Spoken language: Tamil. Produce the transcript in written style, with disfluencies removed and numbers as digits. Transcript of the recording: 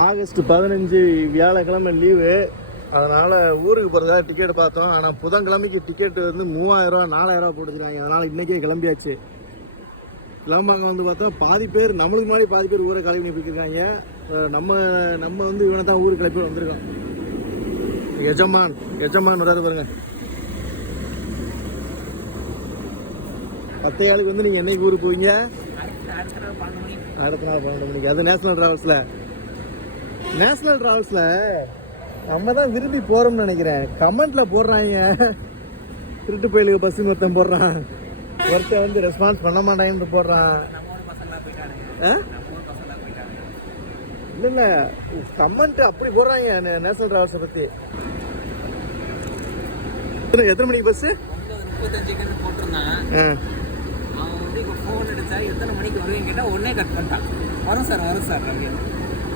ஆகஸ்ட் 15 வியாழக்கிழமை லீவு. அதனால் ஊருக்கு போகிறதா டிக்கெட் பார்த்தோம். ஆனால் புதன்கிழமைக்கு டிக்கெட் வந்து 3000 4000 போட்டுக்கிறாங்க. அதனால் இன்றைக்கே கிளம்பியாச்சு. கிளம்பாங்க வந்து பார்த்தா பாதி பேர் நம்மளுக்கு முன்னாடி பாதி பேர் ஊரை கிளம்பி போய்க்கிருக்காங்க. நம்ம வந்து இவனை தான் ஊருக்கு கிளப்பி வந்திருக்கோம். எஜமான் வராது பாருங்க. 10 ஆளுக்கு வந்து நீங்கள் என்னைக்கு ஊருக்கு போவீங்க? அடுத்த நாள் 12 மணிக்கு. அது நேஷனல் ட்ராவல்ஸில் நம்ம தான் விரும்பி போகிறோம்னு நினைக்கிறேன். கமெண்ட்டில் போடுறாங்க திருட்டு போயிலுக்கு பஸ்ஸுன்னு ஒருத்தன் போடுறான், ஒருத்தன் வந்து ரெஸ்பான்ஸ் பண்ண மாட்டாங்கன்னு போடுறான். இல்லை கமெண்ட் அப்படி போடுறாங்க நேஷனல் ட்ராவல்ஸை பற்றி. எத்தனை மணிக்கு பஸ்ஸு? 9:35 போட்டிருந்தான். அவன் வந்து இப்போ ஃபோன் அடித்தா எத்தனை மணிக்கு வருவீன்னு கேட்டால் உடனே கட் பண்ணிட்டான். வரும் சார் அப்படின்னு.